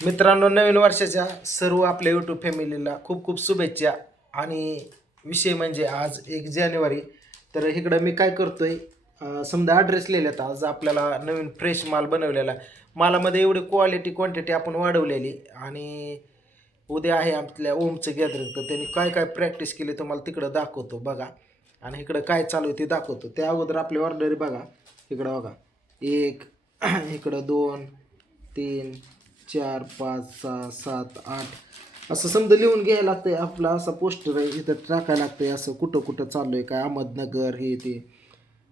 मित्रांनो, नवीन वर्षाच्या सर्व आपल्या यूट्यूब फॅमिलीला खूप खूप शुभेच्छा. आणि विषय म्हणजे आज 1 जानेवारी. तर इकडं मी काय करतोय, समजा ॲड्रेस लिहिलेत. आज आपल्याला नवीन फ्रेश माल बनवलेला. मालामध्ये एवढी क्वालिटी क्वांटिटी आपण वाढवलेली. आणि उद्या आहे आपल्या ओमचं गॅदरिंग. तर त्यांनी काय काय प्रॅक्टिस केली तुम्हाला तिकडं दाखवतो बघा. आणि इकडं काय चालू आहे ते दाखवतो. त्या अगोदर आपली ऑर्डर बघा. इकडं बघा, एक इकडं 2 3 4 5 6 7 8 असं समजा लिहून घ्यायला लागतंय. आपला असा पोस्टर आहे इथं टाकायला लागतंय, असं कुठं कुठं चालू आहे काय. अहमदनगर हे ते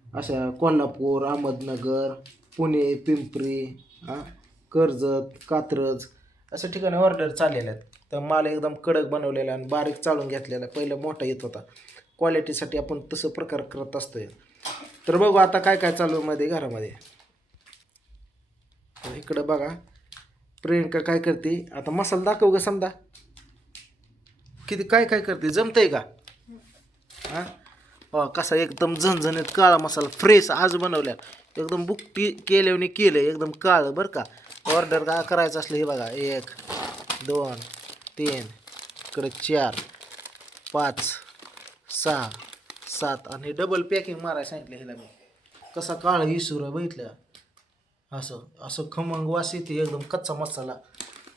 अशा, कोल्हापूर, अहमदनगर, पुणे, पिंपरी, कर्जत, कात्रज अशा ठिकाणी ऑर्डर चाललेल्या आहेत. तर माल एकदम कडक बनवलेला आणि बारीक चाळून घेतलेला. पहिलं मोठा येत होता. क्वालिटीसाठी आपण तसं प्रकार करत असतोय. तर बघू आता काय काय चालू मध्ये घरामध्ये. इकडं बघा, प्रियंका काय करते आता. मसाला दाखव ग समजा, किती काय काय करते. जमतंय का? हा, कसा एकदम झणझणीत काळा मसाला फ्रेश आज बनवल्या. एकदम बुकटी केल्याने केलं एकदम काळं बरं का. ऑर्डर काय करायचं असलं हे बघा, 1 2 3 इकडे 4 5 6 7 आणि डबल पॅकिंग मारायला सांगितलं ह्याला मी. कसा काळा हिसूर बघितलं. असं असं खमंग वास येते एकदम कच्चा मसाला.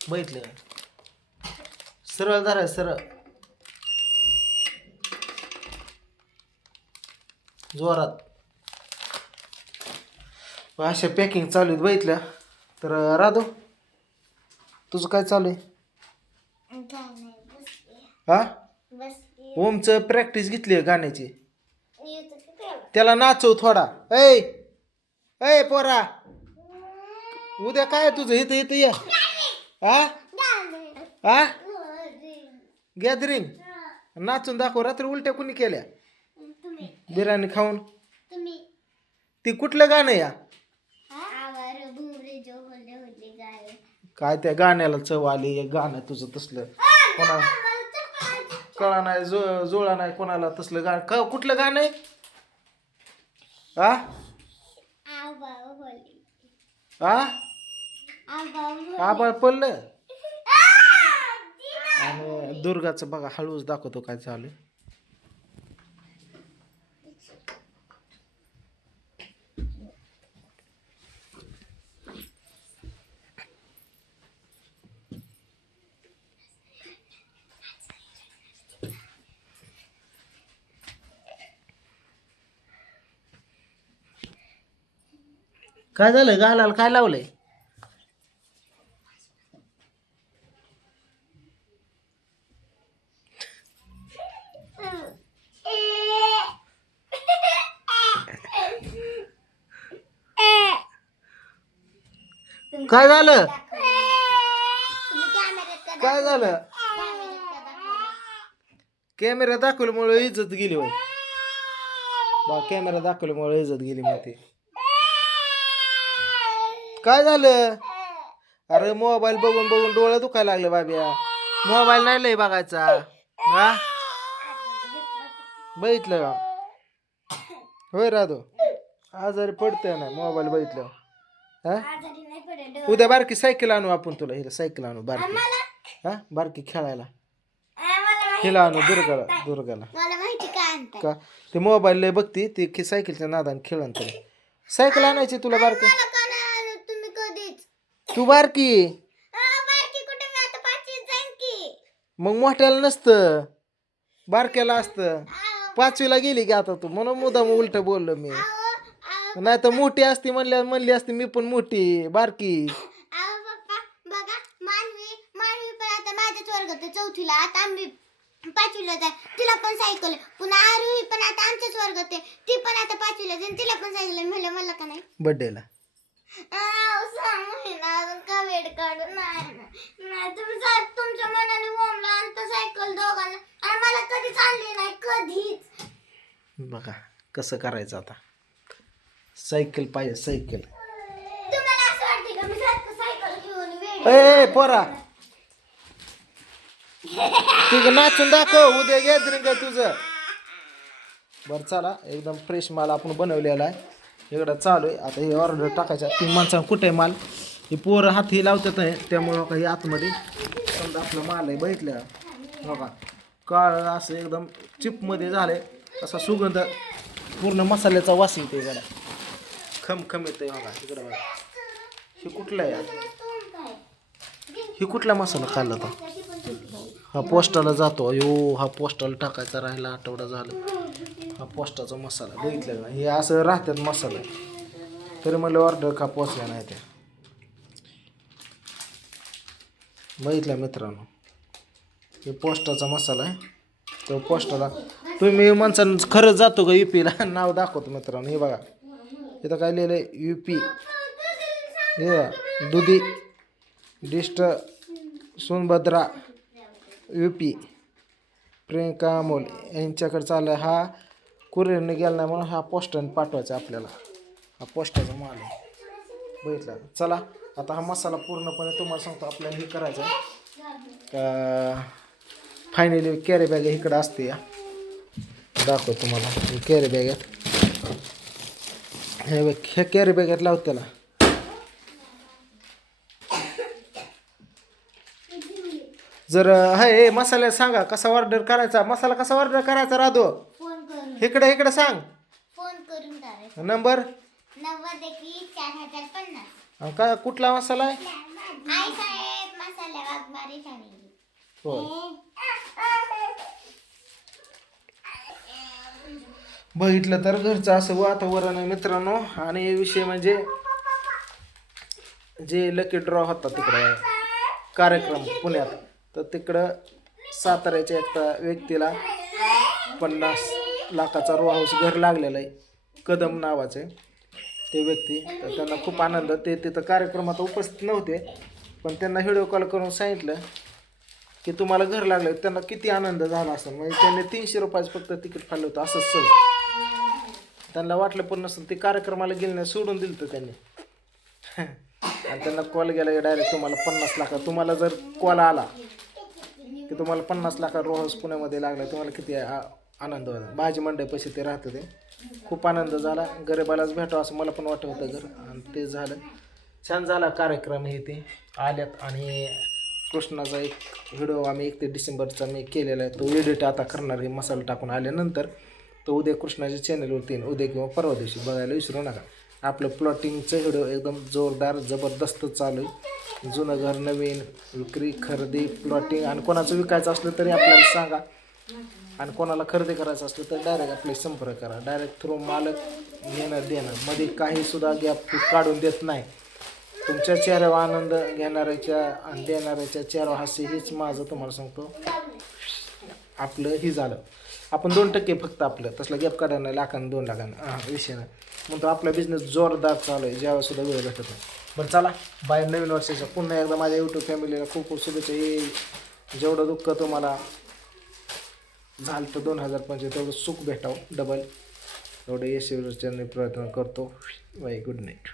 बघितलं, सरळ धराय सरळ जोरात. अशा पॅकिंग चालू आहेत बघितल्या. तर राधो, तुझं काय चालू आहे? हा, ओमचं प्रॅक्टिस घेतली आहे गाण्याची. त्याला नाचव थोडा. ऐ ऐ पोरा, उद्या काय तुझं इथं इथं ये. हा हा, गॅदरिंग नाचून दाखव. रात्री उलट्या कुणी केल्या बिर्याणी खाऊन? ती कुठलं गाणं या? काय त्या गाण्याला चव आली. एक गाणं तुझं तसलं कोणा कळा नाही, जुळा नाही कोणाला तसलं गाणं. कुठलं गाणं आहे? हा हा, आबाळ पडलं. आणि दुर्गाचं बघा, हळूच दाखवतो काय चालू आहे. काय झालं गालाला, काय लावलंय? काय झालं? काय झालं? कॅमेरा दाखवल्यामुळे इज्जत गेली बाई. बा, कॅमेरा दाखवल्यामुळे इज्जत गेली माहिती. काय झालं? अरे मोबाईल बघून बघून डोळे दुखायला लागले बाब्या. मोबाईल नाही लय बघायचा. हा, बघितलं का? होय राधो, आजारी पडतंय ना मोबाईल बघितलं. हा, उद्या बारकी सायकल आणू आपण तुला. हिला सायकल आणू बारकी. हा, बारकी खेळायला. हिला आणू दुर्गाला. का ते मोबाईल लय बघती ती, सायकलच्या नादाने खेळण. तरी सायकल आणायची तुला बारकी. तू बारकी मग मोठ्याला नसतं, बारक्याला असतं. 5वीला गेली की आता तू, म्हणून मुद्दाम उलट बोललो मी. नाही तर मोठी असती म्हणली असती मी पण मोठी बारकी. चौथीला आता आम्ही 5वीला जाय, तिला पण सायकल. पुन्हा आरोही पण आता आमच्याच वर्गात आहे, ती पण आता 5वीला जाईल, तिला पण सायकल. म्हणलं मला का नाही बर्थडेला का वेळ काढून नाही तुम्ही तुमच्या मनाने ओमला आणता सायकल दोघांना, आणि मला कधीच आणली नाही, कधीच. बघा कसं करायचं आता. सायकल पाहिजे, सायकल. तुम्हाला असं वाटते का मी सारखं सायकल घेऊन ए पोरा, तुझं नाचून दाखव. उद्या गॅदरिंग आहे तुझं. बरं चला, एकदम फ्रेश माल आपण बनवलेला आहे. इकडं चालू आहे आता. हे ऑर्डर टाकायचा 3 माणसांना. कुठे आहे माल? हे पोरं हात हे लावतात आहे त्यामुळं काही आतमध्ये समजा आपलं माल आहे बघितलं बघा काळं असं एकदम चिपमध्ये झालंय असा सुगंध पूर्ण मसाल्याचा वास येतो इकडं खमखम येतोय बघा इकडं बघा हे कुठला आहे हे कुठला मसाला खाल्ला होता हा पोस्टाला जातो अयो हा पोस्टाला टाकायचा राहिला आठवडा झाला हा पोस्टाचा मसाला बघितलं का हे असं राहतात मसाला तरी मला ऑर्डर का पोचल्या नाही त्या बघितलं मित्रांनो हे पोस्टाचा मसाला आहे तो पोस्टाला तुम्ही माणसानं खरंच जातो का UPला नाव दाखवतो मित्रांनो हे बघा इथं काय लिहिलं आहे UP हे दुधी डिस्ट सोनभद्रा UP प्रियंका अमोल यांच्याकडे चालला हा कुरिअरने गेला नाही म्हणून हा पोस्टाने पाठवायचा आपल्याला हा पोस्टाचा माल आहे बघितला चला आता हा मसाला पूर्णपणे तुम्हाला सांगतो आपल्याला हे करायचं का फायनली कॅरी बॅग इकडं असते या दाखव तुम्हाला ही कॅरी बॅग आहेत हे बघ ह्या कॅरी बॅगेत लावत त्याला जर हे मसाला सांगा कसा ऑर्डर करायचा मसाला कसा ऑर्डर करायचा राधो फोन करून इकडे सांग फोन करून करायचं नंबर 90 का कुठला मसाला आहे आई साहेब मसाला वाघमारे फॅमिली हो बघितलं तर घरचं असं वातावरण आहे मित्रांनो आणि विषय म्हणजे जे लकी ड्रॉ होता तिकडं कार्यक्रम पुण्यात तर तिकडं साताऱ्याच्या एका व्यक्तीला 50 लाखाचा रो हाऊस घर लागलेला आहे कदम नावाचे ते व्यक्ती तर त्यांना खूप आनंद ते तिथं कार्यक्रमात उपस्थित नव्हते पण त्यांना व्हिडिओ कॉल करून सांगितलं की तुम्हाला घर लागलं त्यांना किती आनंद झाला असेल म्हणजे त्यांनी 300 रुपयाचं फक्त तिकीट फाडलं होतं असंच सहज त्यांना वाटलं पण नसेल ते कार्यक्रमाला गेले नाही सोडून दिलं तर त्यांनी आणि त्यांना कॉल गेला डायरेक्ट तुम्हाला 50 लाख तुम्हाला जर कॉल आला की तुम्हाला 50 लाख रो हाऊस पुण्यामध्ये लागला तुम्हाला किती आनंद होता भाजी मंडई पैसे ते राहतं ते खूप आनंद झाला गरिबालाच भेटावं असं मला पण वाटत होतं घर आणि ते झालं छान झाला कार्यक्रम हे ते आल्यात आणि कृष्णाचा एक व्हिडिओ आम्ही 31 डिसेंबरचा मी केलेला आहे तो एडिट आता करणार आहे मसाला टाकून आल्यानंतर तो उद्या कृष्णाच्या चॅनलवरती उद्या किंवा परवा दिवशी बघायला विसरू नका आपलं प्लॉटिंगचं व्हिडिओ एकदम जोरदार जबरदस्त चालू आहे जुनं घर नवीन विक्री खरेदी प्लॉटिंग आणि कोणाचं विकायचं असलं तरी आपल्याला सांगा आणि कोणाला खरेदी करायचं असलं तर डायरेक्ट आपले संपर्क करा डायरेक्ट थ्रू मालक घेणं देणं मध्ये काहीसुद्धा गॅप काढून देत नाही तुमच्या चेहऱ्यावर आनंद घेणाऱ्याच्या आणि देणाऱ्याच्या चेहऱ्यावर हास्य हेच माझं तुम्हाला सांगतो आपलं ही झालं आपण 2% फक्त आपलं तसलं गॅप काढायला नाही लाखांना 2 लाखांना विषय नाही म्हणतो आपला बिझनेस जोरदार चालू आहे ज्यावेळेसुद्धा वेळ भेटत नाही बरं चला बाय नवीन वर्षाच्या पुन्हा एकदा माझ्या यूट्यूब फॅमिलीला खूप खूप शुभेच्छा येईल जेवढं दुःख तुम्हाला झालं तर 2025 तेवढं सुख भेटावं डबल एवढं यशस्वीपणे प्रयत्न करतो बाय गुड नाईट